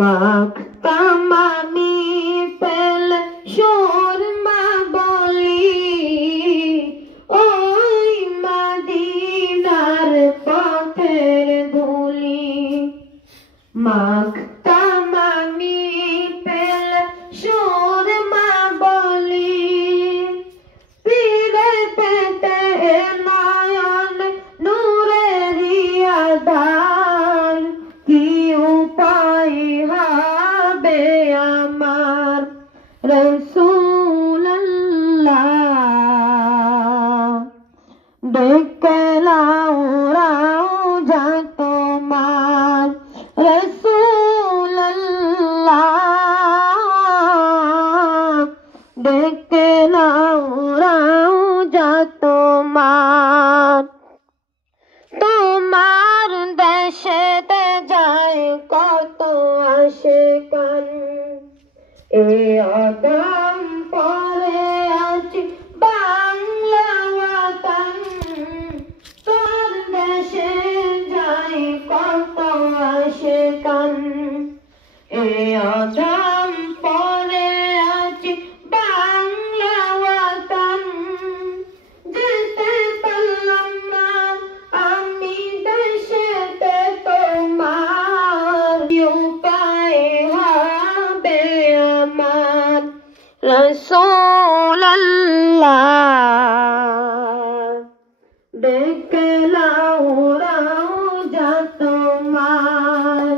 মাখতাম আমি পেল সুরমা বলি, ওই মদিনার পথের ধুলি। মাখতাম আমি পেল সুরমা বলি, পীরে পেতে নয়ন নূরেরি আধার। কি উপায় হবে আমার রাসূলুল্লাহ, ডেকে লাও রওজা তোমার রাসূলুল্লাহ, ডেকে লাও রওজা তোমার। তোমার দেশেতে যায় কত আশিকান, এ আদম পরে আছি বাংলা ওয়াতন। তোর দেশে যায় কত আশিকান, এ আদম পরে আছি বাংলা ওয়াতন। যেতে পারলাম না আমি দেশেতে তোমার, উপায় হবে আমার রাসূলুল্লাহ, ডেকে লাও রওজা তোমার।